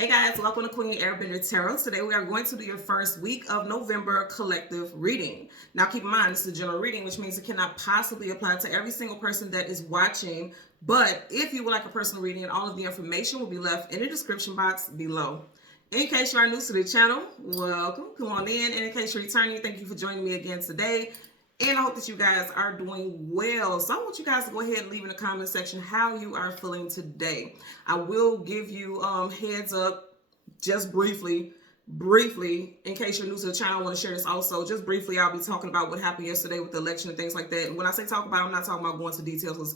Hey guys, welcome to Queen Airbender Tarot. Today we are going to do your first week of November collective reading. Now keep in mind, this is a general reading, which means it cannot possibly apply to every single person that is watching. But if you would like a personal reading, all of the information will be left in the description box below. In case you are new to the channel, welcome. Come on in. And in case you're returning, thank you for joining me again today. And I hope that you guys are doing well. So I want you guys to go ahead and leave in the comment section how you are feeling today. I will give you heads up just briefly, in case you're new to the channel. I want to share this also. Just briefly, I'll be talking about what happened yesterday with the election and things like that. And when I say talk about, I'm not talking about going into details, because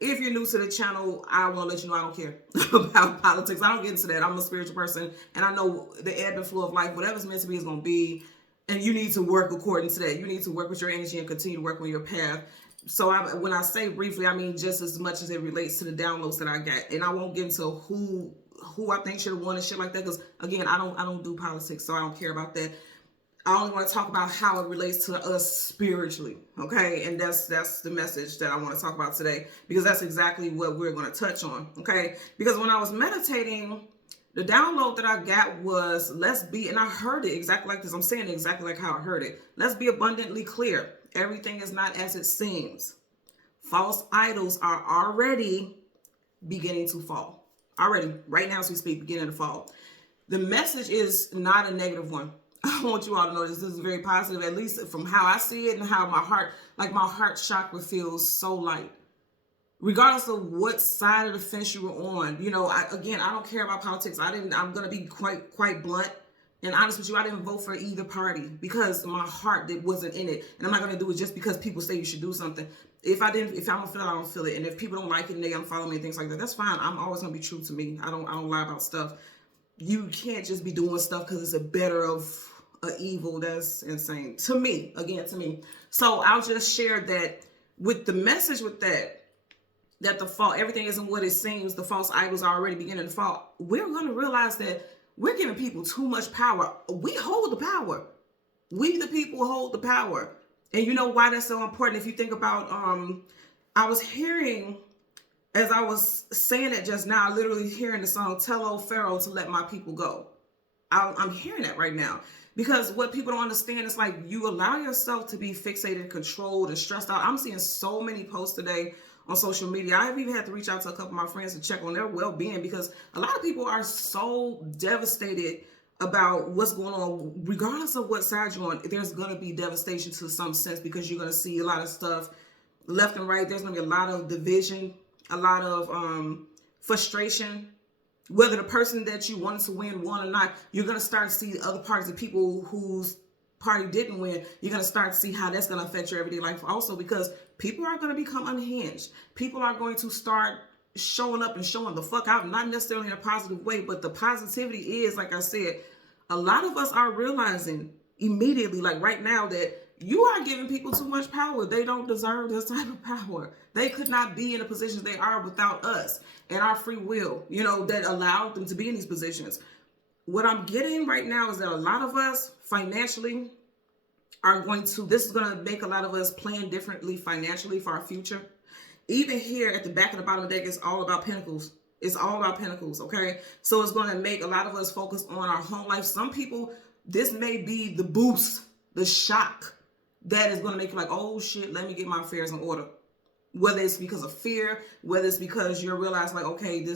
if you're new to the channel, I want to let you know I don't care about politics. I don't get into that. I'm a spiritual person, and I know the ebb and flow of life. Whatever's meant to be is going to be. And you need to work according to that. You need to work with your energy and continue to work on your path. So when I say briefly, I mean just as much as it relates to the downloads that I got. And I won't get into who I think should have won and shit like that, because again, I don't do politics, so I don't care about that. I only want to talk about how it relates to us spiritually, okay? And that's the message that I want to talk about today, because that's exactly what we're going to touch on, okay? Because when I was meditating, the download that I got was, and I heard it exactly like this. I'm saying it exactly like how I heard it. Let's be abundantly clear. Everything is not as it seems. False idols are already beginning to fall. Already, right now as we speak, beginning to fall. The message is not a negative one. I want you all to know this. This is very positive, at least from how I see it and how my heart chakra feels so light. Regardless of what side of the fence you were on, you know, I don't care about politics. I'm going to be quite blunt and honest with you. I didn't vote for either party because my heart wasn't in it. And I'm not going to do it just because people say you should do something. If I don't feel it, I don't feel it. And if people don't like it and they unfollow me and things like that, that's fine. I'm always going to be true to me. I don't lie about stuff. You can't just be doing stuff because it's a better of a evil. That's insane. To me. So I'll just share that with the message with that the fall, everything isn't what it seems. The false idols are already beginning to fall. We're going to realize that we're giving people too much power. We hold the power. We, the people, hold the power. And you know why that's so important? If you think about, I was hearing, as I was saying it just now, literally hearing the song, "Tell Old Pharaoh to Let My People Go." I'm hearing that right now. Because what people don't understand is, like, you allow yourself to be fixated, controlled, and stressed out. I'm seeing so many posts today on social media. I've even had to reach out to a couple of my friends to check on their well-being, because a lot of people are so devastated about what's going on. Regardless of what side you're on, there's going to be devastation to some sense, because you're going to see a lot of stuff left and right. There's going to be a lot of division, a lot of frustration. Whether the person that you wanted to win won or not, you're going to start to see the other parts of people whose party didn't win. You're going to start to see how that's going to affect your everyday life also, because people are going to become unhinged. People are going to start showing up and showing the fuck out, not necessarily in a positive way, but the positivity is, like I said, a lot of us are realizing immediately, like right now, that you are giving people too much power. They don't deserve this type of power. They could not be in the positions they are without us and our free will, you know, that allowed them to be in these positions. What I'm getting right now is that a lot of us financially this is going to make a lot of us plan differently financially for our future. Even here at the back of the bottom of the deck, it's all about pentacles. It's all about pentacles, okay? So it's going to make a lot of us focus on our home life. Some people, this may be the boost, the shock that is going to make you like, oh shit, let me get my affairs in order. Whether it's because of fear, whether it's because you realize, like, okay,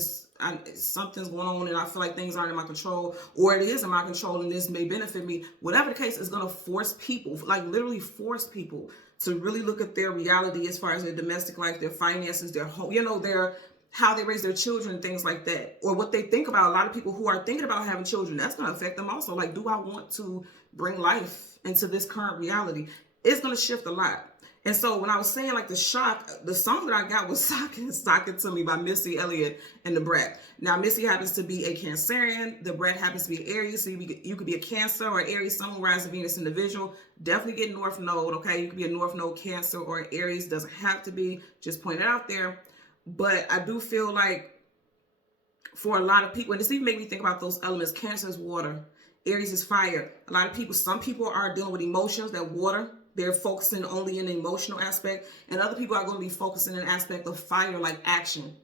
something's going on and I feel like things aren't in my control, or it is in my control and this may benefit me. Whatever the case, is going to force people, like literally force people to really look at their reality as far as their domestic life, their finances, their home, you know, how they raise their children, things like that, or what they think about. A lot of people who are thinking about having children, that's going to affect them also. Like, do I want to bring life into this current reality? It's going to shift a lot. And so when I was saying, like, the shock, the song that I got was Sock It To Me by Missy Elliott and the Brat. Now, Missy happens to be a Cancerian. The Brat happens to be an Aries. So you could be a Cancer or Aries, Sun, Moon, Rising, Venus individual. Definitely get North Node, okay? You could be a North Node Cancer or Aries. Doesn't have to be. Just point it out there. But I do feel like for a lot of people, and this even made me think about those elements. Cancer is water. Aries is fire. A lot of people, some people are dealing with emotions, that water. They're focusing only in the emotional aspect, and other people are going to be focusing in an aspect of fire, like action.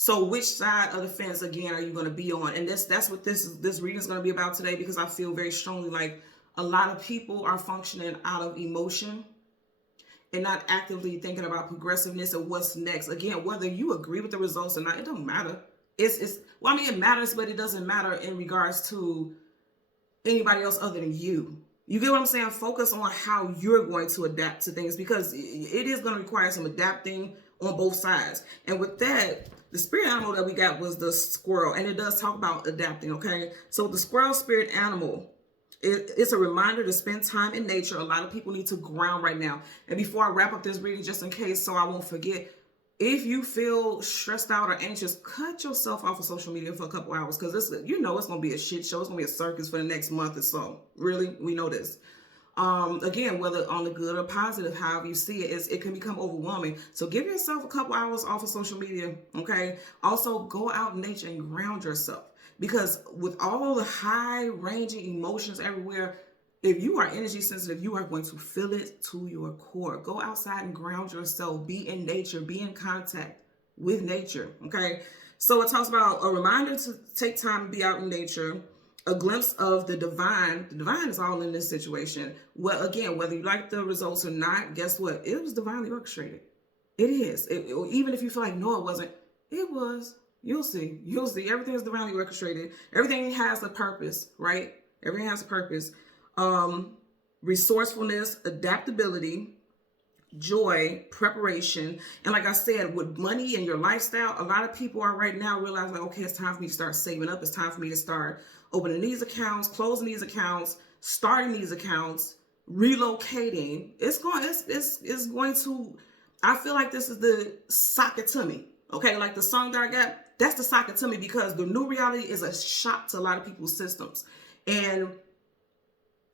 So which side of the fence again are you going to be on? And that's what this reading is going to be about today, because I feel very strongly like a lot of people are functioning out of emotion and not actively thinking about progressiveness and what's next. Again, whether you agree with the results or not, it don't matter. It's well, I mean, it matters, but it doesn't matter in regards to anybody else other than you. You get what I'm saying? Focus on how you're going to adapt to things, because it is going to require some adapting on both sides. And with that, the spirit animal that we got was the squirrel, and it does talk about adapting, okay? So the squirrel spirit animal, it's a reminder to spend time in nature. A lot of people need to ground right now. And before I wrap up this reading, just in case so I won't forget, if you feel stressed out or anxious, cut yourself off of social media for a couple hours, because it's going to be a shit show. It's going to be a circus for the next month or so. Really, we know this. Again, whether on the good or positive, however you see it, it can become overwhelming. So give yourself a couple hours off of social media, okay? Also, go out in nature and ground yourself, because with all the high-ranging emotions everywhere, if you are energy sensitive, you are going to feel it to your core. Go outside and ground yourself. Be in nature. Be in contact with nature, okay? So it talks about a reminder to take time to be out in nature, a glimpse of the divine. The divine is all in this situation. Well, again, whether you like the results or not, guess what? It was divinely orchestrated. It is. Even if you feel like, no, it wasn't, it was. You'll see. You'll see. Everything is divinely orchestrated. Everything has a purpose, right? Everything has a purpose. Resourcefulness, adaptability, joy, preparation. And like I said, with money and your lifestyle, a lot of people are right now realizing, like, okay, it's time for me to start saving up. It's time for me to start opening these accounts, closing these accounts, starting these accounts, relocating. It's going to, I feel like this is the sock it to me. Okay, like the song that I got, that's the sock it to me, because the new reality is a shock to a lot of people's systems. And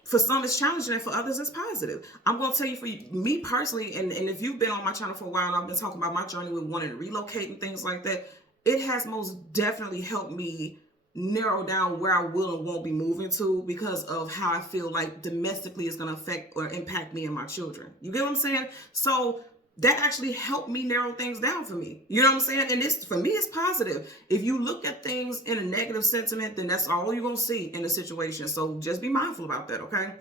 for some, it's challenging, and for others, it's positive. I'm going to tell you, for me personally, and if you've been on my channel for a while, and I've been talking about my journey with wanting to relocate and things like that, it has most definitely helped me narrow down where I will and won't be moving to, because of how I feel like domestically is going to affect or impact me and my children. You get what I'm saying? So that actually helped me narrow things down for me. You know what I'm saying? And this, for me, it's positive. If you look at things in a negative sentiment, then that's all you're going to see in the situation. So just be mindful about that, okay?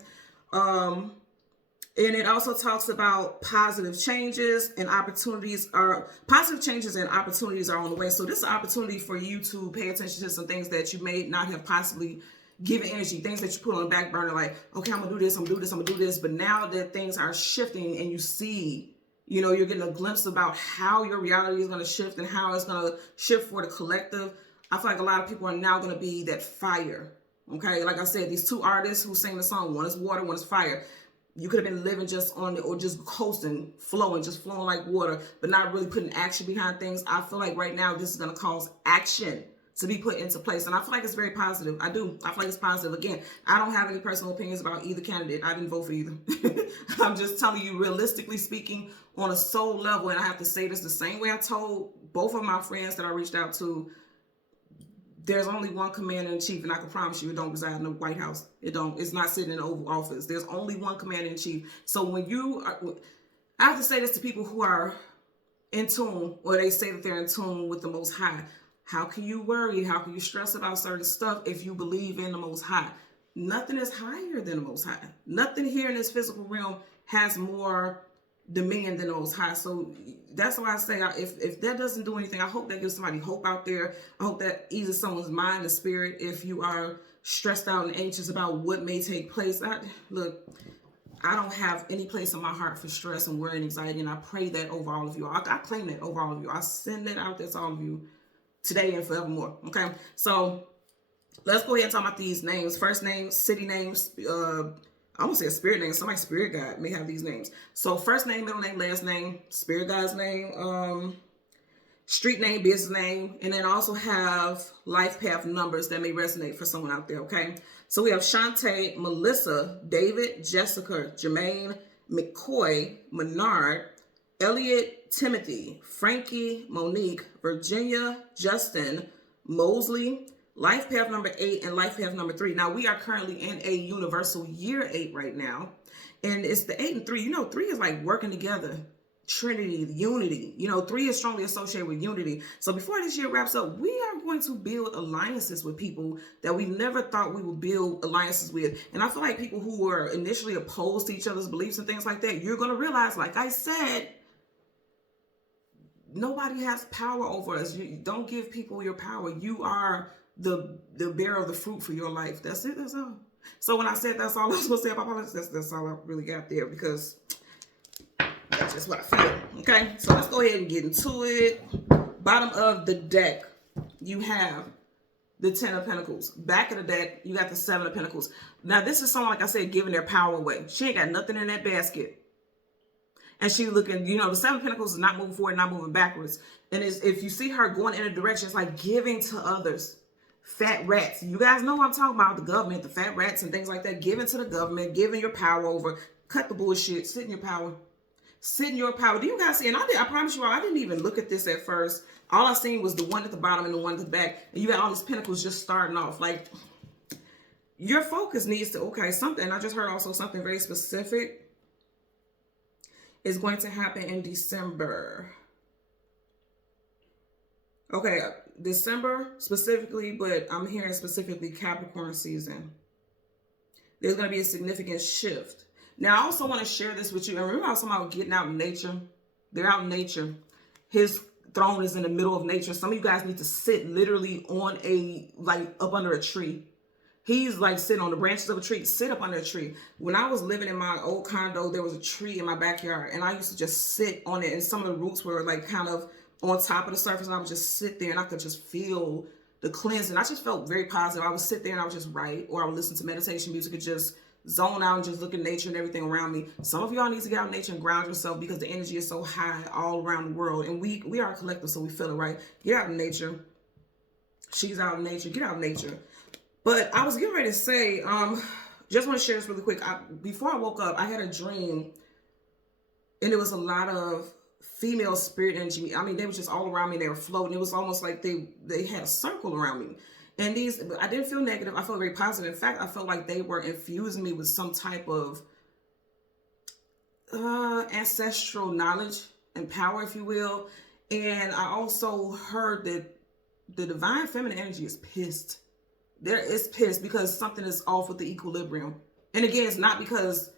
And it also talks about positive changes and opportunities are on the way. So this is an opportunity for you to pay attention to some things that you may not have possibly given energy, things that you put on the back burner, like, okay, I'm going to do this, I'm going to do this, I'm going to do this. But now that things are shifting and you see, you're getting a glimpse about how your reality is going to shift and how it's going to shift for the collective. I feel like a lot of people are now going to be that fire. Okay. Like I said, these two artists who sing the song, one is water, one is fire. You could have been living just on it, or just coasting, just flowing like water, but not really putting action behind things. I feel like right now this is going to cause action to be put into place. And I feel like it's very positive. I do. I feel like it's positive. Again, I don't have any personal opinions about either candidate. I didn't vote for either. I'm just telling you, realistically speaking, on a soul level, and I have to say this the same way I told both of my friends that I reached out to, there's only one commander-in-chief, and I can promise you it don't reside in the White House. It's not sitting in the Oval Office. There's only one commander-in-chief. So when I have to say this to people who are in tune, or they say that they're in tune with the Most High. How can you worry? How can you stress about certain stuff if you believe in the Most High? Nothing is higher than the Most High. Nothing here in this physical realm has more dominion than the Most High. So that's why I say, if that doesn't do anything, I hope that gives somebody hope out there. I hope that eases someone's mind and spirit if you are stressed out and anxious about what may take place. Look, I don't have any place in my heart for stress and worry and anxiety, and I pray that over all of you. I claim that over all of you. I send that out there to all of you today and forevermore. Okay, so let's go ahead and talk about these names. First name, city names. I won't say a spirit name. Somebody's spirit guide may have these names. So first name, middle name, last name, spirit guide's name, street name, business name, and then also have life path numbers that may resonate for someone out there. Okay, so we have Shantae, Melissa, David, Jessica, Jermaine, McCoy, Menard, Elliot, Timothy, Frankie, Monique, Virginia, Justin, Mosley, life path number 8 and life path number 3. Now we are currently in a universal year 8 right now. And it's the 8 and 3. 3 is like working together. Trinity, unity. You know, 3 is strongly associated with unity. So before this year wraps up, we are going to build alliances with people that we never thought we would build alliances with. And I feel like people who were initially opposed to each other's beliefs and things like that, you're going to realize, like I said, nobody has power over us. You don't give people your power. You are the bearer of the fruit for your life. That's it. That's all. So when I said that's all I was going to say about politics, that's all I really got there, because that's just what I feel. Okay, so let's go ahead and get into it. Bottom of the deck, you have the 10 of Pentacles. Back of the deck, you got the 7 of Pentacles. Now, this is someone, like I said, giving their power away. She ain't got nothing in that basket. And she looking, you know, the 7 of Pentacles is not moving forward, not moving backwards. And if you see her going in a direction, it's like giving to others. Fat rats. You guys know what I'm talking about, the government, the fat rats and things like that. Giving to the government, giving your power over. Cut the bullshit. Sit in your power. Sit in your power. Do you guys see? And I promise you all, I didn't even look at this at first. All I seen was the one at the bottom and the one at the back. And you got all these pentacles just starting off. Like, your focus needs to, okay, something. I just heard also something very specific is going to happen in December. Okay, December specifically, but I'm hearing specifically Capricorn season. There's going to be a significant shift. Now, I also want to share this with you. And remember I was talking about getting out in nature? They're out in nature. His throne is in the middle of nature. Some of you guys need to sit literally on up under a tree. He's like sitting on the branches of a tree. Sit up under a tree. When I was living in my old condo, there was a tree in my backyard. And I used to just sit on it. And some of the roots were like kind of on top of the surface. And I would just sit there and I could just feel the cleansing. I just felt very positive. I would sit there and I would just write, or I would listen to meditation music and just zone out and just look at nature and everything around me. Some of y'all need to get out in nature and ground yourself, because the energy is so high all around the world. And we are a collective, so we feel it, right? Get out in nature. She's out in nature. Get out in nature. But I was getting ready to say, just want to share this really quick. Before I woke up, I had a dream, and it was a lot of female spirit energy. I mean, they were just all around me. They were floating. It was almost like they had a circle around me. And I didn't feel negative. I felt very positive. In fact, I felt like they were infusing me with some type of ancestral knowledge and power, if you will. And I also heard that the divine feminine energy is pissed. It's pissed because something is off with the equilibrium. And again, it's not because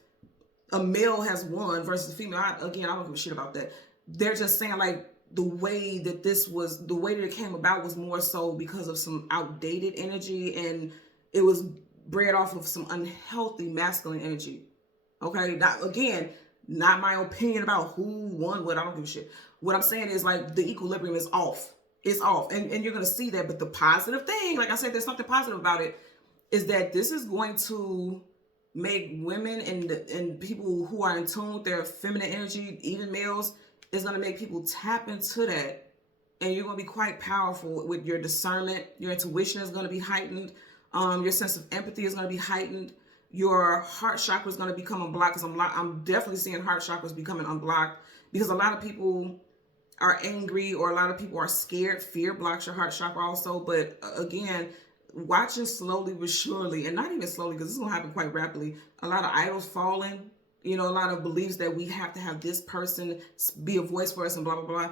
a male has won versus a female. I don't give a shit about that. They're just saying, like, the way that it came about was more so because of some outdated energy, and it was bred off of some unhealthy masculine energy. Okay, not my opinion about who won what. I don't give a shit. What I'm saying is, like, the equilibrium is off. It's off, and you're gonna see that. But the positive thing, like I said, there's something positive about it, is that this is going to make women and people who are in tune with their feminine energy, even males, is going to make people tap into that. And you're going to be quite powerful with your discernment. Your intuition is going to be heightened. Your sense of empathy is going to be heightened. Your heart chakra is going to become unblocked. Because I'm definitely seeing heart chakras becoming unblocked, because a lot of people are angry, or a lot of people are scared. Fear blocks your heart chakra also. But again, watching slowly but surely, and not even slowly, because this is going to happen quite rapidly, a lot of idols falling. You know, a lot of beliefs that we have to have this person be a voice for us and blah, blah, blah.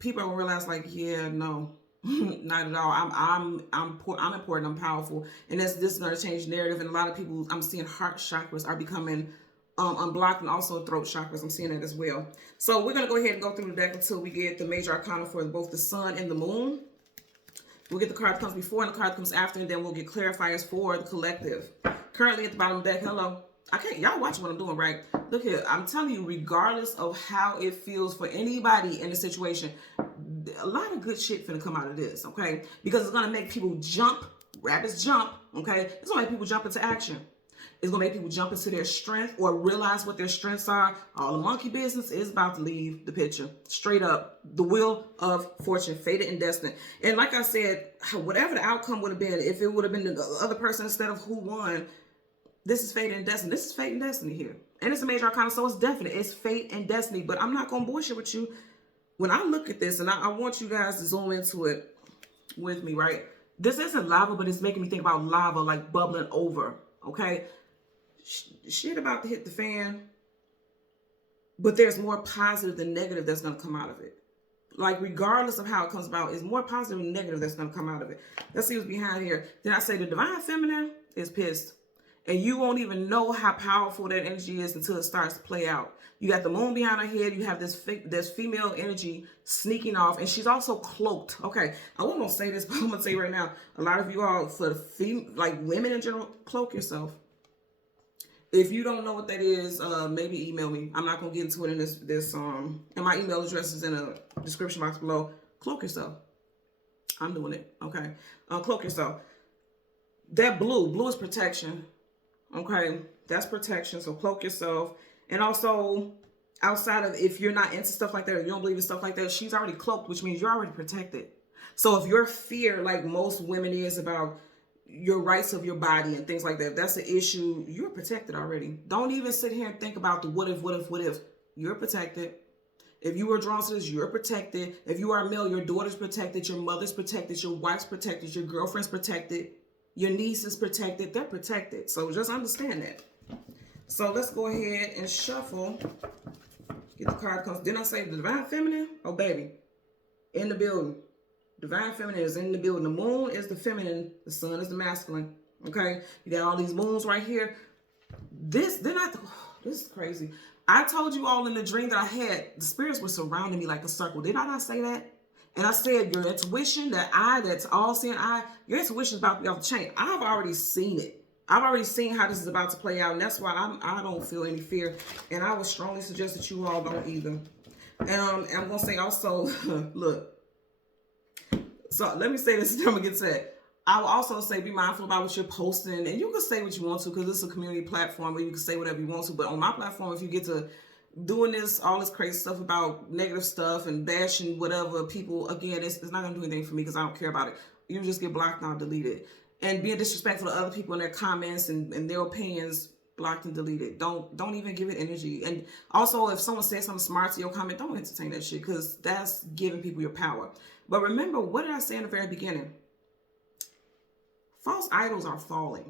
People don't realize, like, yeah, no, not at all. I'm important, I'm powerful. And this is going to change the narrative. And a lot of people, I'm seeing heart chakras are becoming unblocked, and also throat chakras. I'm seeing that as well. So we're going to go ahead and go through the deck until we get the major arcana for both the sun and the moon. We'll get the card that comes before and the card that comes after, and then we'll get clarifiers for the collective. Currently at the bottom of the deck, hello. Y'all watch what I'm doing, right? Look here, I'm telling you, regardless of how it feels for anybody in the situation, a lot of good shit finna come out of this, okay? Because it's gonna make people jump, rabbits jump, okay? It's gonna make people jump into action. It's gonna make people jump into their strength, or realize what their strengths are. All the monkey business is about to leave the picture. Straight up, the wheel of fortune, fated and destined. And like I said, whatever the outcome would have been, if it would have been the other person instead of who won, this is fate and destiny. This is fate and destiny here. And it's a major arcana, so it's definite. It's fate and destiny. But I'm not going to bullshit with you. When I look at this, and I want you guys to zoom into it with me, right? This isn't lava, but it's making me think about lava, like bubbling over, okay? Shit about to hit the fan. but there's more positive than negative that's going to come out of it. Like, regardless of how it comes about, it's more positive than negative that's going to come out of it. Let's see what's behind here. Then I say the divine feminine is pissed. And you won't even know how powerful that energy is until it starts to play out. You got the moon behind her head. You have this female energy sneaking off. And she's also cloaked. Okay, I wasn't going to say this, but I'm going to say right now. A lot of you all, for the like women in general, cloak yourself. If you don't know what that is, maybe email me. I'm not going to get into it in this and my email address is in the description box below. Cloak yourself. I'm doing it. Okay. Cloak yourself. That blue is protection. Okay, that's protection. So cloak yourself. And also, outside of, if you're not into stuff like that, or you don't believe in stuff like that, she's already cloaked, which means you're already protected. So if your fear, like most women, is about your rights of your body and things like that, if that's an issue, you're protected already. Don't even sit here and think about the what if. You're protected. If you were drawn to this, you're protected. If you are male, your daughter's protected, your mother's protected, your wife's protected, your girlfriend's protected. Your niece is protected. They're protected. So just understand that. So let's go ahead and shuffle. Get the card comes. Didn't I say the divine feminine? Oh, baby. In the building. Divine feminine is in the building. The moon is the feminine. The sun is the masculine. Okay? You got all these moons right here. This is crazy. I told you all in the dream that I had, the spirits were surrounding me like a circle. Did I not say that? And I said, your intuition, that eye, that's all seeing eye, your intuition is about to be off the chain. I've already seen it. I've already seen how this is about to play out. And that's why I don't feel any fear. And I would strongly suggest that you all don't either. And I'm going to say also, look. So let me say this and then I'm going to get to that. I will also say be mindful about what you're posting. And you can say what you want to, because this is a community platform where you can say whatever you want to. But on my platform, if you get to doing all this crazy stuff about negative stuff and bashing whatever people, again, it's not going to do anything for me because I don't care about it. You just get blocked and I'll delete it. And being disrespectful to other people and their comments and their opinions, blocked and deleted. Don't even give it energy. And also, if someone says something smart to your comment, don't entertain that shit, because that's giving people your power. But remember, what did I say in the very beginning? False idols are falling.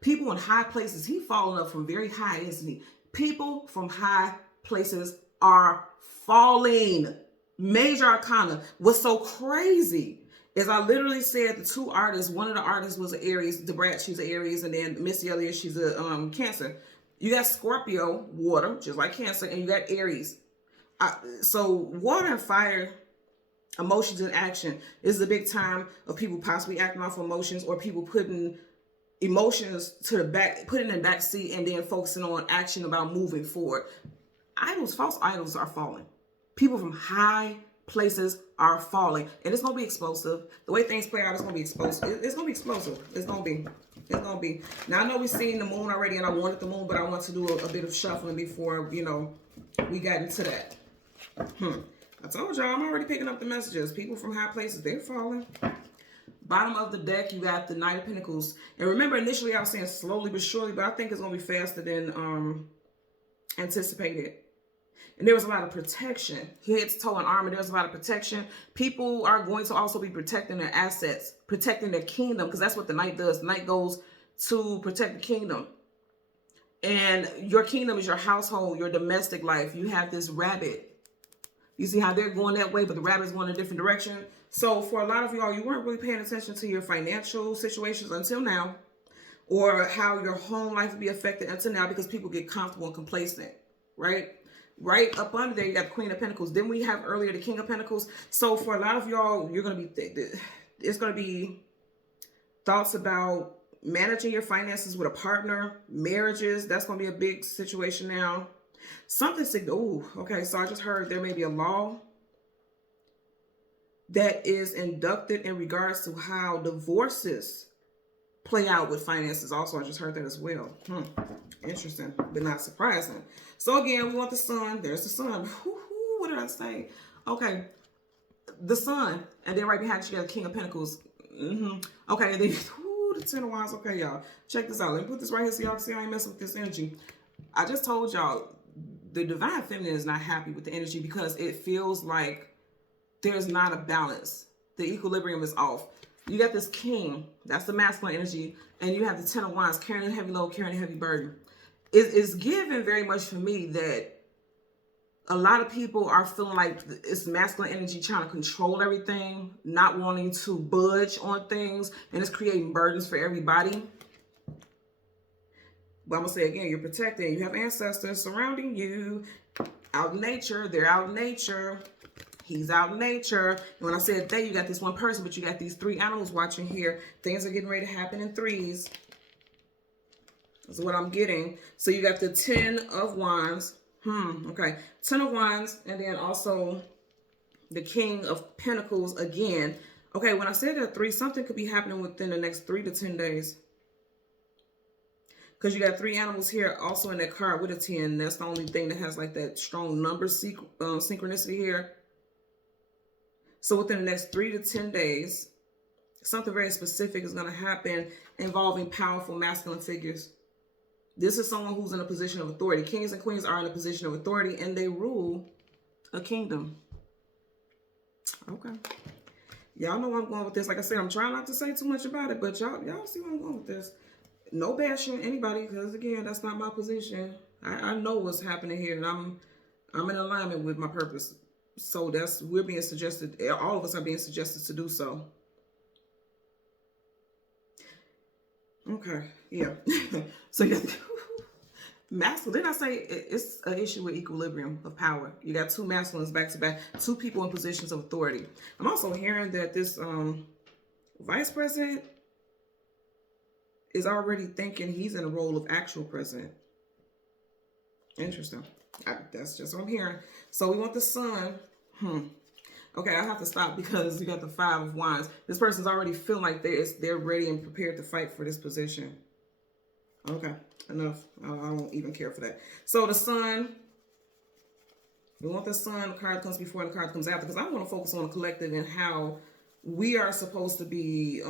People in high places, he falling up from very high, isn't he? People from high places are falling. Major arcana. What's so crazy is I literally said the two artists, one of the artists was an Aries, Debrat, she's an Aries, and then Missy Elliott, she's a Cancer. You got Scorpio, water, just like Cancer, and you got Aries. So water and fire, emotions and action, is the big time of people possibly acting off emotions, or people putting emotions to the back, putting in the back seat, and then focusing on action about moving forward. False idols are falling. People from high places are falling, and it's gonna be explosive. The way things play out, it's gonna be explosive. It's gonna be explosive. It's gonna be. Now I know we've seen the moon already, and I wanted the moon, but I want to do a bit of shuffling before we got into that. I told y'all I'm already picking up the messages. People from high places, they're falling. Bottom of the deck, you got the Knight of Pentacles. And remember, initially I was saying slowly but surely, but I think it's going to be faster than anticipated. And there was a lot of protection. Head to toe and armor, there's a lot of protection. People are going to also be protecting their assets, protecting their kingdom, because that's what the Knight does. The Knight goes to protect the kingdom. And your kingdom is your household, your domestic life. You have this rabbit. You see how they're going that way, but the rabbit's going in a different direction. So for a lot of y'all, you weren't really paying attention to your financial situations until now, or how your home life will be affected until now, because people get comfortable and complacent, right? Right up under there, you got the Queen of Pentacles. Then we have earlier the King of Pentacles. So for a lot of y'all, you're going to be, it's going to be thoughts about managing your finances with a partner, marriages. That's going to be a big situation now. Something, okay, so I just heard there may be a law that is inducted in regards to how divorces play out with finances. Also, I just heard that as well. Interesting, but not surprising. So again, we want the sun. There's the sun. What did I say? Okay, the sun, and then right behind you got the King of Pentacles. Okay, and then the Ten of Wands. Okay, y'all, check this out. Let me put this right here so y'all can see I ain't messing with this energy. I just told y'all the divine feminine is not happy with the energy because it feels like there's not a balance. The equilibrium is off. You got this king, that's the masculine energy, and you have the Ten of Wands carrying a heavy load, carrying a heavy burden. it's given very much for me that a lot of people are feeling like it's masculine energy trying to control everything, not wanting to budge on things, and it's creating burdens for everybody. But I'm going to say again, you're protected. You have ancestors surrounding you. Out in nature. They're out in nature. He's out in nature. And when I said they, you got this one person, but you got these 3 animals watching here. Things are getting ready to happen in 3s. That's what I'm getting. So you got the 10 of Wands. Okay. 10 of Wands. And then also the King of Pentacles again. Okay, when I said that 3, something could be happening within the next 3 to 10 days. Because you got 3 animals here also in that card with a 10. That's the only thing that has like that strong number synchronicity here. So within the next 3 to 10 days, something very specific is going to happen involving powerful masculine figures. This is someone who's in a position of authority. Kings and queens are in a position of authority and they rule a kingdom. Okay. Y'all know where I'm going with this. Like I said, I'm trying not to say too much about it, but y'all see where I'm going with this. No bashing anybody, because again, that's not my position. I know what's happening here, and I'm in alignment with my purpose. So we're being suggested, all of us are being suggested to do so. Okay, yeah. So you got masculine. Didn't I say it's an issue with equilibrium of power? You got 2 masculines back to back, 2 people in positions of authority. I'm also hearing that this vice president is already thinking he's in a role of actual president. Interesting. That's just what I'm hearing. So we want the sun. Okay, I have to stop because you got the 5 of Wands. This person's already feeling like they're ready and prepared to fight for this position. Okay, enough. I don't even care for that. So the sun. We want the sun. The card comes before and the card comes after, because I want to focus on the collective and how we are supposed to be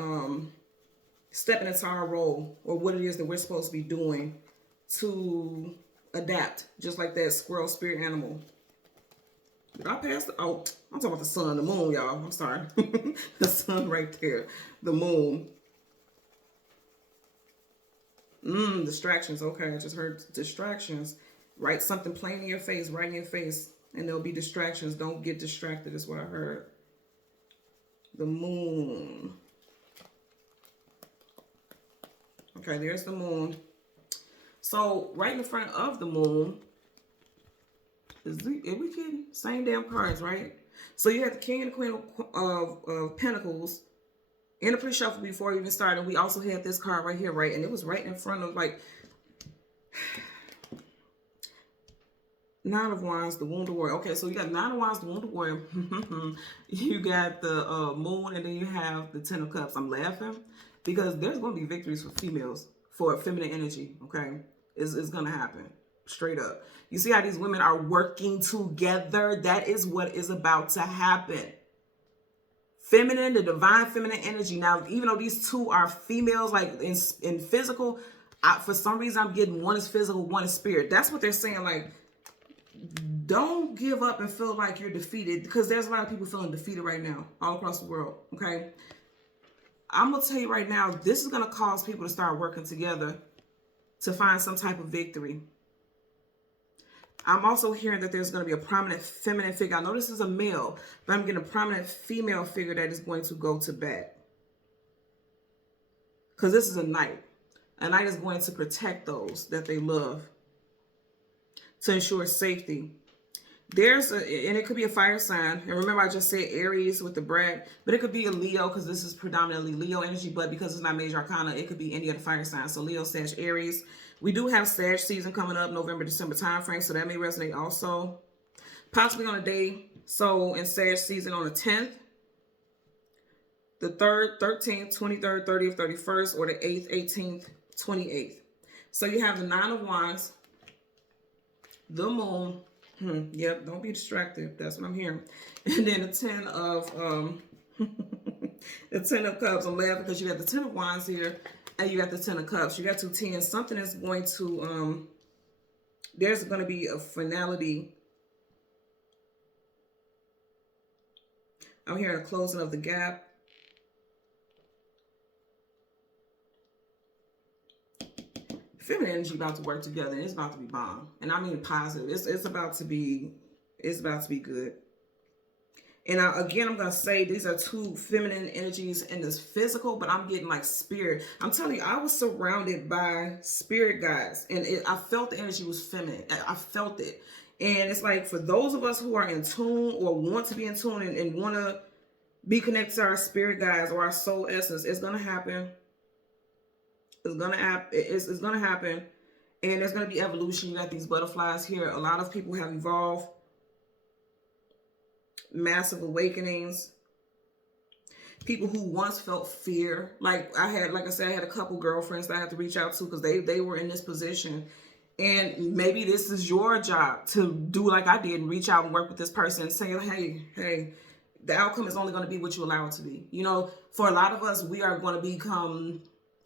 stepping into our role, or what it is that we're supposed to be doing to adapt, just like that squirrel spirit animal. Did I pass the, oh, I'm talking about the sun, the moon, y'all. I'm sorry. The sun right there. The moon. Distractions. Okay, I just heard distractions. Write something plain in your face, right in your face, and there'll be distractions. Don't get distracted is what I heard. The moon. Okay, there's the moon. So right in front of the moon is we kidding? Same damn cards, right? So you had the King and the Queen of Pentacles in the pre-shuffle before we even started. We also had this card right here, right? And it was right in front of, like, 9 of Wands, the Wounded Warrior. Okay, so you got 9 of Wands, the Wounded Warrior. You got the moon, and then you have the 10 of Cups. I'm laughing because there's going to be victories for females, for feminine energy, okay? It's going to happen, straight up. You see how these women are working together? That is what is about to happen. Feminine, the divine feminine energy. Now, even though these 2 are females, like in physical, for some reason I'm getting one is physical, one is spirit. That's what they're saying, like, don't give up and feel like you're defeated, because there's a lot of people feeling defeated right now all across the world, okay? I'm going to tell you right now, this is going to cause people to start working together to find some type of victory. I'm also hearing that there's going to be a prominent feminine figure. I know this is a male, but I'm getting a prominent female figure that is going to go to bat. Because this is a knight. A knight is going to protect those that they love to ensure safety. And it could be a fire sign. And remember, I just said Aries with the brag, but it could be a Leo, because this is predominantly Leo energy, but because it's not major arcana, it could be any of the fire signs. So Leo, Sag, Aries. We do have Sag season coming up, November, December time frame, so that may resonate also. Possibly on a day, so in Sag season on the 10th, the 3rd, 13th, 23rd, 30th, 31st, or the 8th, 18th, 28th. So you have the 9 of Wands, the moon. Yep, don't be distracted. That's what I'm hearing. And then the 10 of the 10 of Cups. I'm laughing because you got the 10 of Wands here, and you got the 10 of Cups. You got 2 10s. Something is going to there's going to be a finality. I'm hearing a closing of the gap. feminine energy about to work together, and it's about to be bomb. And I mean positive. It's about to be good. And again, I'm going to say these are two feminine energies in this physical, but I'm getting like spirit. I'm telling you, I was surrounded by spirit guides, and I felt the energy was feminine. I felt it. And it's like for those of us who are in tune or want to be in tune and want to be connected to our spirit guides or our soul essence, it's going to happen. It's going to happen. It's going to happen. And there's going to be evolution. You got these butterflies here. A lot of people have evolved. Massive awakenings. People who once felt fear. Like I said, I had a couple girlfriends that I had to reach out to because they were in this position. And maybe this is your job to do like I did and reach out and work with this person and say, hey, the outcome is only going to be what you allow it to be. You know, for a lot of us, we are going to become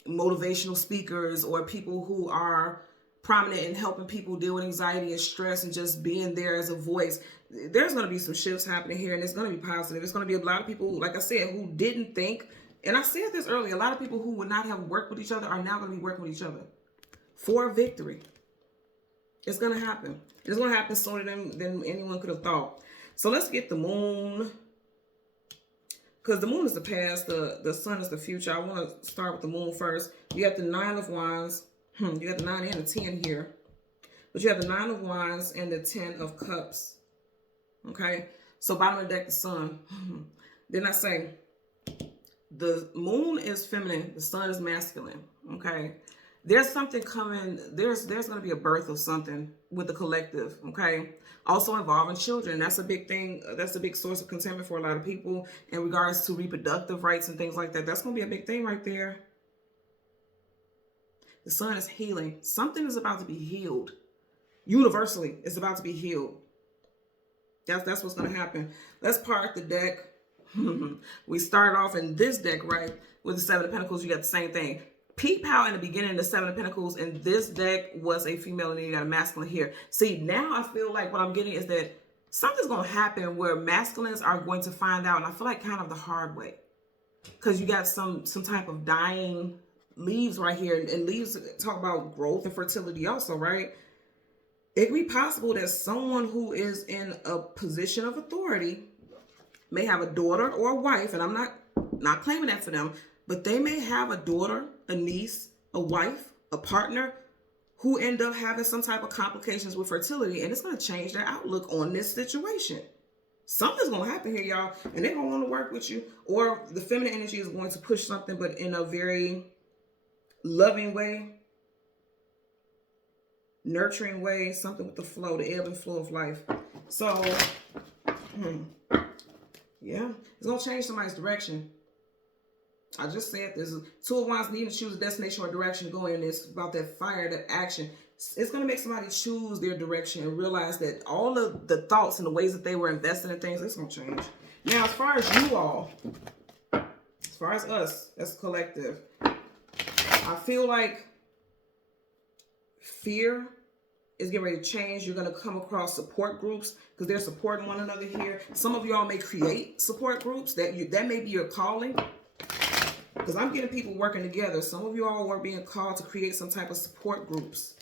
motivational speakers or people who are prominent in helping people deal with anxiety and stress and just being there as a voice. There's going to be some shifts happening here, and it's going to be positive. It's going to be a lot of people, like I said, who didn't think, and I said this earlier, a lot of people who would not have worked with each other are now going to be working with each other for victory. It's going to happen. It's going to happen sooner than anyone could have thought. So let's get the moon. Because the moon is the past, the sun is the future. I want to start with the moon first. You got the 9 of Wands. You got the 9 and the 10 here. But you have the 9 of Wands and the 10 of Cups. Okay? So bottom of the deck, the sun. Then I say, the moon is feminine. The sun is masculine. Okay? There's something coming. There's going to be a birth of something with the collective. Okay? Also involving children. That's a big thing. That's a big source of contentment for a lot of people in regards to reproductive rights and things like that. That's going to be a big thing right there. The sun is healing. Something is about to be healed. Universally, it's about to be healed. That's what's going to happen. Let's part the deck. We start off in this deck, right? With the 7 of Pentacles, you got the same thing. Peep how in the beginning, the 7 of Pentacles in this deck was a female and then you got a masculine here. See, now I feel like what I'm getting is that something's going to happen where masculines are going to find out, and I feel like kind of the hard way. Because you got some type of dying leaves right here, and leaves talk about growth and fertility also, right? It could be possible that someone who is in a position of authority may have a daughter or a wife, and I'm not claiming that for them, but they may have a daughter, a niece, a wife, a partner who end up having some type of complications with fertility, and it's going to change their outlook on this situation. Something's going to happen here, y'all, and they're going to want to work with you, or the feminine energy is going to push something, but in a very loving way, nurturing way, something with the flow, the ebb and flow of life. So, yeah, it's going to change somebody's direction. I just said this. 2 of Wands needing to choose a destination or direction to go in. It's about that fire, that action. It's going to make somebody choose their direction and realize that all of the thoughts and the ways that they were invested in things, it's going to change. Now, as far as you all, as far as us, as a collective, I feel like fear is getting ready to change. You're going to come across support groups because they're supporting one another here. Some of y'all may create support groups. That may be your calling. Because I'm getting people working together. Some of you all are being called to create some type of support groups.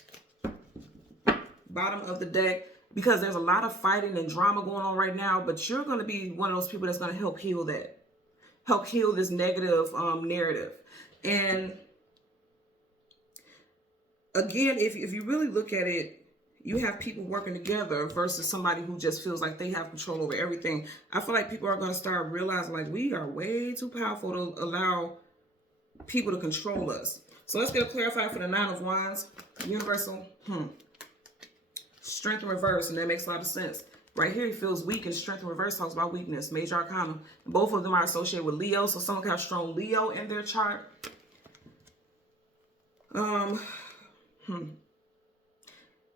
Bottom of the deck. Because there's a lot of fighting and drama going on right now. But you're going to be one of those people that's going to help heal that. Help heal this negative narrative. And again, if you really look at it, you have people working together versus somebody who just feels like they have control over everything. I feel like people are going to start realizing like we are way too powerful to allow people to control us. So let's get a clarifier for the 9 of Wands. Universal. Strength in reverse, and that makes a lot of sense. Right here, he feels weak, and strength in reverse talks about weakness. Major Arcana. Both of them are associated with Leo, so someone can have strong Leo in their chart.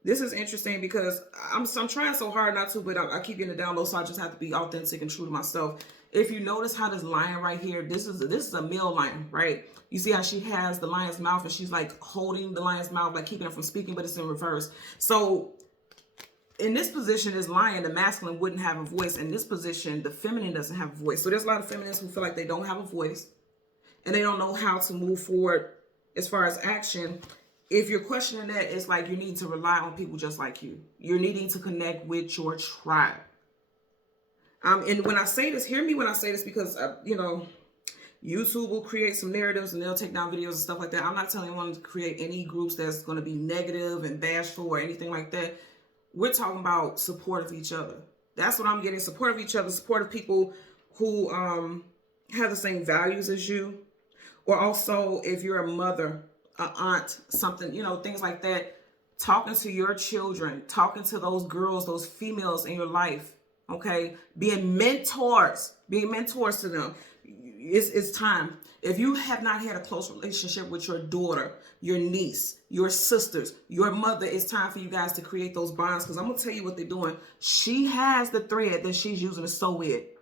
This is interesting because I'm trying so hard not to, but I keep getting the download, so I just have to be authentic and true to myself. If you notice how this lion right here, this is a male lion, right? You see how she has the lion's mouth and she's like holding the lion's mouth, like keeping it from speaking, but it's in reverse. So in this position, this lion, the masculine wouldn't have a voice. In this position, the feminine doesn't have a voice. So there's a lot of feminines who feel like they don't have a voice and they don't know how to move forward as far as action. if you're questioning that, it's like you need to rely on people just like you. You're needing to connect with your tribe. And when I say this, hear me when I say this, because you know, YouTube will create some narratives and they'll take down videos and stuff like that. I'm not telling anyone to create any groups that's going to be negative and bashful or anything like that. We're talking about support of each other. That's what I'm getting. Support of each other, support of people who have the same values as you. Or also, if you're a mother, an aunt, something, you know, things like that, talking to your children, talking to those girls, those females in your life, okay? Being mentors to them. It's time. If you have not had a close relationship with your daughter, your niece, your sisters, your mother, it's time for you guys to create those bonds, because I'm going to tell you what they're doing. She has the thread that she's using to sew it.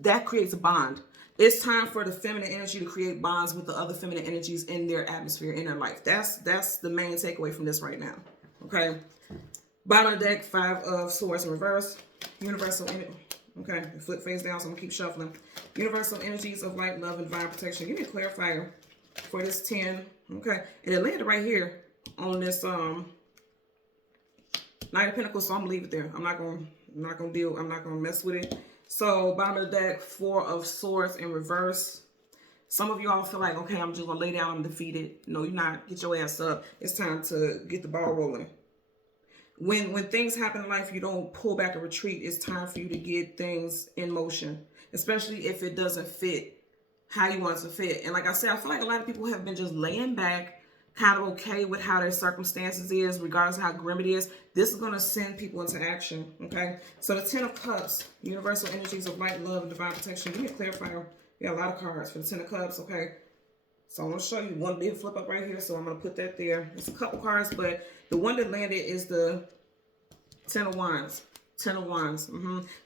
That creates a bond. It's time for the feminine energy to create bonds with the other feminine energies in their atmosphere, in their life. That's the main takeaway from this right now. Okay. Bottom of the deck, 5 of Swords in reverse. Universal energy. Okay, flip face down, so I'm gonna keep shuffling. Universal energies of light, love, and divine protection. Give me a clarifier for this 10. Okay, and it landed right here on this Knight of Pentacles, so I'm gonna leave it there. I'm not gonna mess with it. So bottom of the deck, 4 of Swords in reverse. Some of y'all feel like, okay, I'm just gonna lay down, I'm defeated. No, you're not. Get your ass up. It's time to get the ball rolling. When things happen in life, you don't pull back or retreat. It's time for you to get things in motion, especially if it doesn't fit how you want it to fit. And like I said, I feel like a lot of people have been just laying back, kind of okay with how their circumstances is, regardless of how grim it is. This is going to send people into action, okay? So the 10 of Cups, universal energies of light, love, and divine protection. Give me a clarifier. We got a lot of cards for the 10 of Cups, okay? So I'm going to show you one big flip up right here, so I'm going to put that there. It's a couple cards, but the one that landed is the 10 of Wands. 10 of Wands.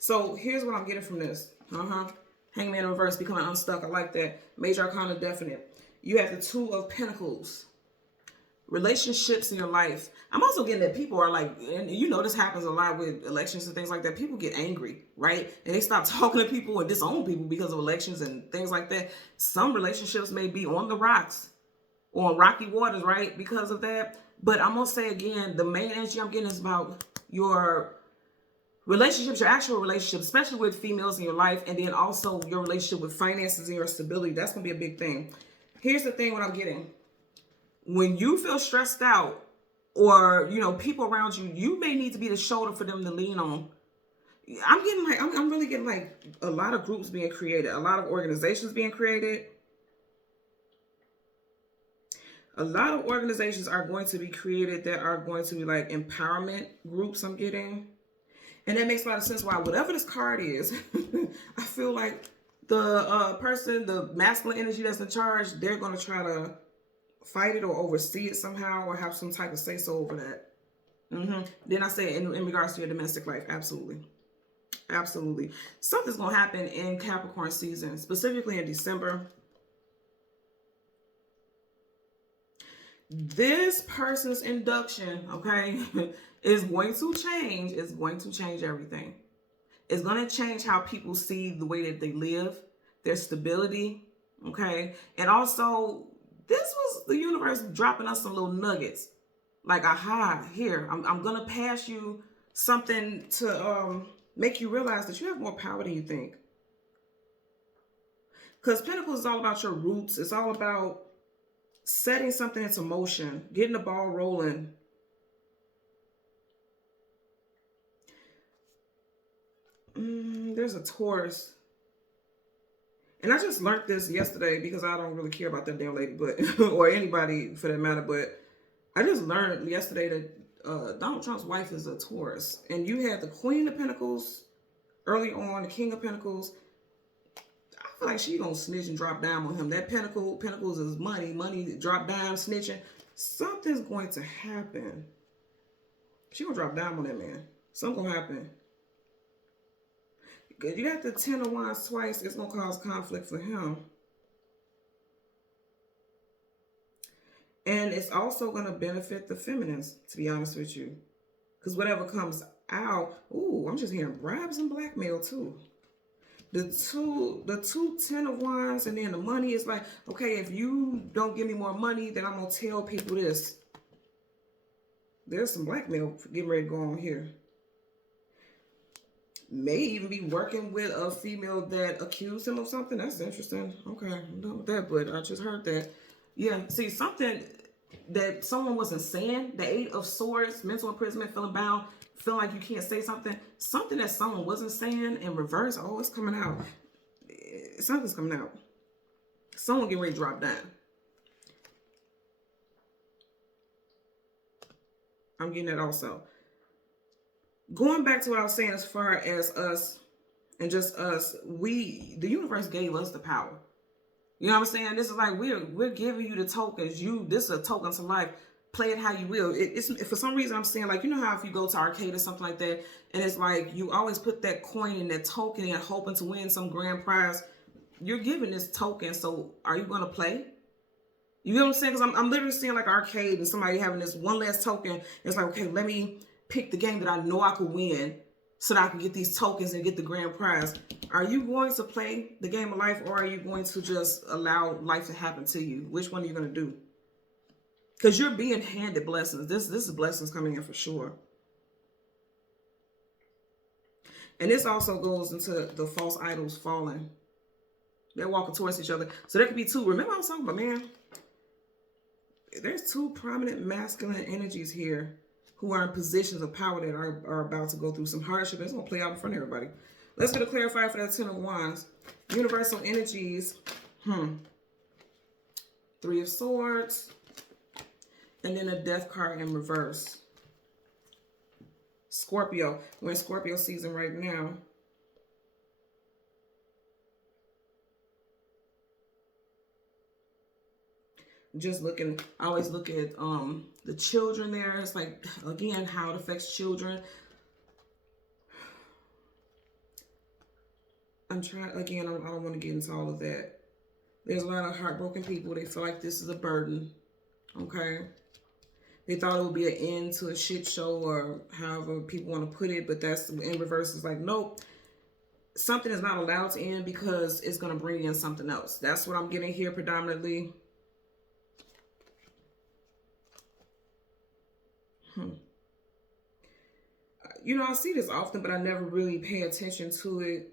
So here's what I'm getting from this. Hangman in reverse, becoming unstuck. I like that. Major Arcana definite. You have the 2 of Pentacles. Relationships in your life. I'm also getting that people are like, and you know this happens a lot with elections and things like that. People get angry, right? And they stop talking to people and disown people because of elections and things like that. Some relationships may be on the rocks or on rocky waters, right? Because of that. But I'm going to say again, the main energy I'm getting is about your relationships, your actual relationships, especially with females in your life, and then also your relationship with finances and your stability. That's going to be a big thing. Here's the thing, what I'm getting. When you feel stressed out, or, you know, people around you, you may need to be the shoulder for them to lean on. I'm getting like, I'm really getting like a lot of groups being created, a lot of organizations being created. A lot of organizations are going to be created that are going to be like empowerment groups, I'm getting. And that makes a lot of sense why, whatever this card is, I feel like the person, the masculine energy that's in charge, they're going to try to fight it or oversee it somehow, or have some type of say-so over that. Then I say in regards to your domestic life, absolutely. Absolutely. Something's going to happen in Capricorn season, specifically in December. This person's induction, okay, is going to change. It's going to change everything. It's going to change how people see the way that they live, their stability, okay? And also, this was the universe dropping us some little nuggets. Like, aha, here, I'm going to pass you something to make you realize that you have more power than you think. Because Pentacles is all about your roots. It's all about setting something into motion, getting the ball rolling. There's a Taurus. And I just learned this yesterday because I don't really care about that damn lady, but or anybody for that matter. But I just learned yesterday that Donald Trump's wife is a Taurus. And you had the Queen of Pentacles early on, the King of Pentacles. I feel like she gonna snitch and drop down on him. That Pentacles is money. Money, drop down, snitching. Something's going to happen. She gonna drop down on that man. Something gonna happen. You got the 10 of Wands twice. It's gonna cause conflict for him. And it's also gonna benefit the feminines, to be honest with you. Because whatever comes out, ooh, I'm just hearing bribes and blackmail too. The two 10 of Wands, and then the money is like, okay, if you don't give me more money, then I'm gonna tell people this. There's some blackmail getting ready to go on here. May even be working with a female that accused him of something. That's interesting. Okay, I'm done with that, but I just heard that. Yeah, see, something that someone wasn't saying, the Eight of Swords, mental imprisonment, feeling bound, feeling like you can't say something, something that someone wasn't saying in reverse. Oh, it's coming out. Something's coming out. Someone getting ready to drop down. I'm getting that also. Going back to what I was saying as far as us and just us, the universe gave us the power. You know what I'm saying? This is like we're giving you the tokens. This is a token to life. Play it how you will. It's for some reason I'm saying, like, you know how if you go to arcade or something like that, and it's like you always put that coin in, that token in, hoping to win some grand prize. You're giving this token, so are you gonna play? You know what I'm saying? Because I'm literally seeing like arcade and somebody having this one last token. It's like, okay, let me pick the game that I know I could win so that I can get these tokens and get the grand prize. Are you going to play the game of life, or are you going to just allow life to happen to you? Which one are you going to do? Because you're being handed blessings. This is blessings coming in for sure. And this also goes into the false idols falling. They're walking towards each other. So there could be two. Remember I was talking about, man, there's two prominent masculine energies here who are in positions of power that are about to go through some hardship. It's going to play out in front of everybody. Let's get a clarifier for that Ten of Wands. Universal energies. Three of Swords. And then a Death card in reverse. Scorpio. We're in Scorpio season right now. Just looking, I always look at the children there. It's like, again, how it affects children. I'm trying, again, I don't want to get into all of that. There's a lot of heartbroken people. They feel like this is a burden. Okay. They thought it would be an end to a shit show, or however people want to put it, but that's in reverse. It's like, nope. Something is not allowed to end because it's going to bring in something else. That's what I'm getting here predominantly. You know, I see this often, but I never really pay attention to it.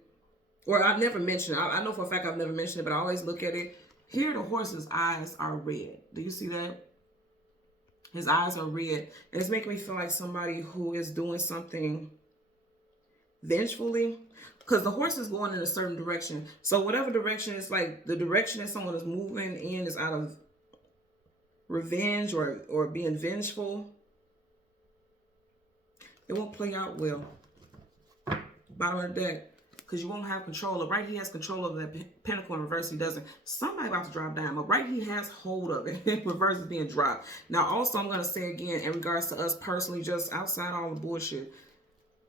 Or I've never mentioned it. I know for a fact I've never mentioned it, but I always look at it. Here, the horse's eyes are red. Do you see that? His eyes are red. And it's making me feel like somebody who is doing something vengefully. Because the horse is going in a certain direction. So whatever direction, it's like the direction that someone is moving in is out of revenge or being vengeful. It won't play out well. Bottom of the deck. Because you won't have control of. Right, he has control of that pentacle. In reverse, he doesn't. Somebody about to drop down. But right, he has hold of it. In reverse, is being dropped. Now, also, I'm going to say again, in regards to us personally, just outside all the bullshit.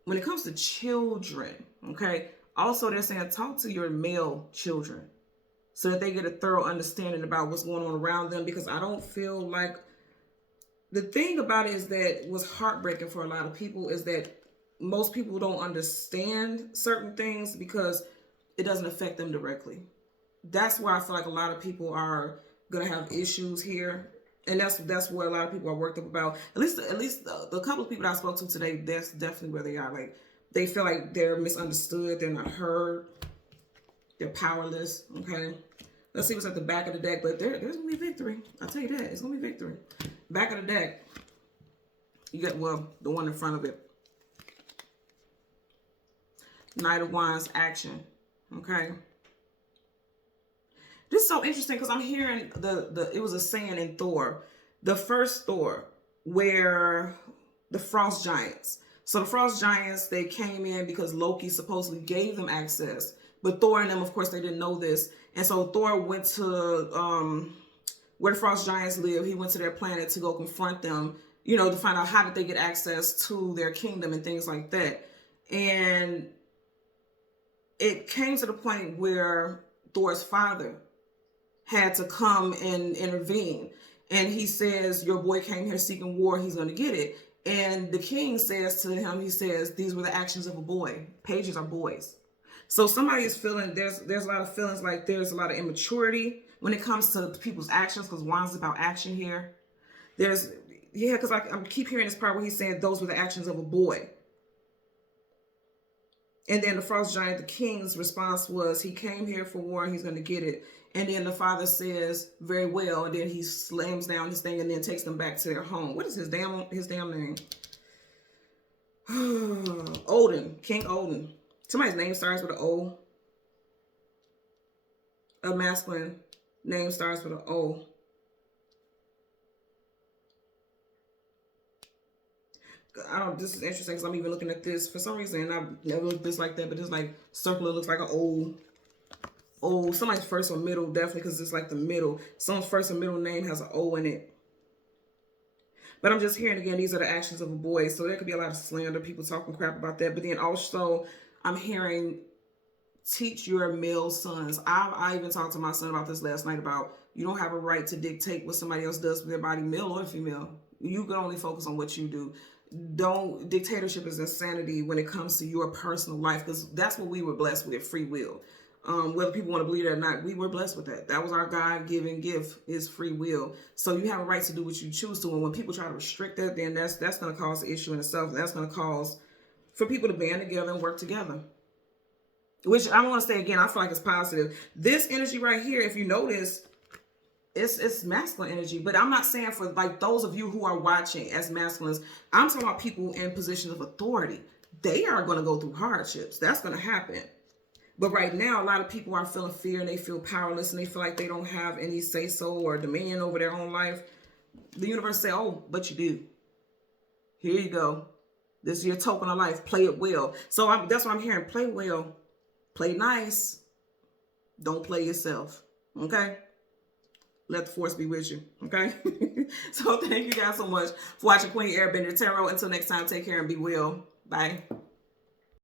When it comes to children, okay, also they're saying talk to your male children so that they get a thorough understanding about what's going on around them. Because I don't feel like, the thing about it is that what's heartbreaking for a lot of people is that most people don't understand certain things because it doesn't affect them directly. That's why I feel like a lot of people are going to have issues here. And that's what a lot of people are worked up about. At least the couple of people that I spoke to today, that's definitely where they are. Like, they feel like they're misunderstood, they're not heard, they're powerless. Okay, let's see what's at the back of the deck. But there's gonna be victory. I'll tell you that, it's gonna be victory. Back of the deck, you got, well, the one in front of it. Knight of Wands, action. Okay. This is so interesting because I'm hearing it was a saying in Thor, the first Thor, where the frost giants. So the frost giants, they came in because Loki supposedly gave them access. But Thor and them, of course, they didn't know this. And so Thor went to where the frost giants live. He went to their planet to go confront them, you know, to find out how did they get access to their kingdom and things like that. And it came to the point where Thor's father had to come and intervene. And he says, your boy came here seeking war, he's going to get it. And the king says to him, he says, these were the actions of a boy. Pages are boys. So somebody is feeling, there's a lot of feelings like there's a lot of immaturity when it comes to people's actions, because Wands is about action here. Yeah, because I keep hearing this part where he's saying those were the actions of a boy. And then the frost giant, the king's response was, he came here for war and he's going to get it. And then the father says, very well. And then he slams down his thing and then takes them back to their home. What is his damn name? Odin, King Odin. Somebody's name starts with an O. A masculine name starts with an O. I don't, this is interesting because I'm even looking at this for some reason. I've never looked this like that, but it's like circular, looks like an O. Somebody's first or middle, definitely, because it's like the middle. Someone's first or middle name has an O in it. But I'm just hearing again, these are the actions of a boy. So there could be a lot of slander, people talking crap about that. But then also I'm hearing, teach your male sons. I even talked to my son about this last night, about you don't have a right to dictate what somebody else does with their body, male or female. You can only focus on what you do. Dictatorship is insanity when it comes to your personal life, because that's what we were blessed with, free will. Whether people want to believe it or not, we were blessed with that. That was our God-given gift, is free will. So you have a right to do what you choose to. And when people try to restrict that, then that's going to cause an issue in itself. That's going to cause for people to band together and work together. Which I want to say again, I feel like it's positive. This energy right here, if you notice, it's masculine energy. But I'm not saying for like those of you who are watching as masculines. I'm talking about people in positions of authority. They are going to go through hardships. That's going to happen. But right now, a lot of people are feeling fear and they feel powerless and they feel like they don't have any say-so or dominion over their own life. The universe say, oh, but you do. Here you go. This is your token of life. Play it well. So that's what I'm hearing. Play well. Play nice. Don't play yourself. Okay? Let the force be with you. Okay? So thank you guys so much for watching Queen Airbender Tarot. Until next time, take care and be well. Bye.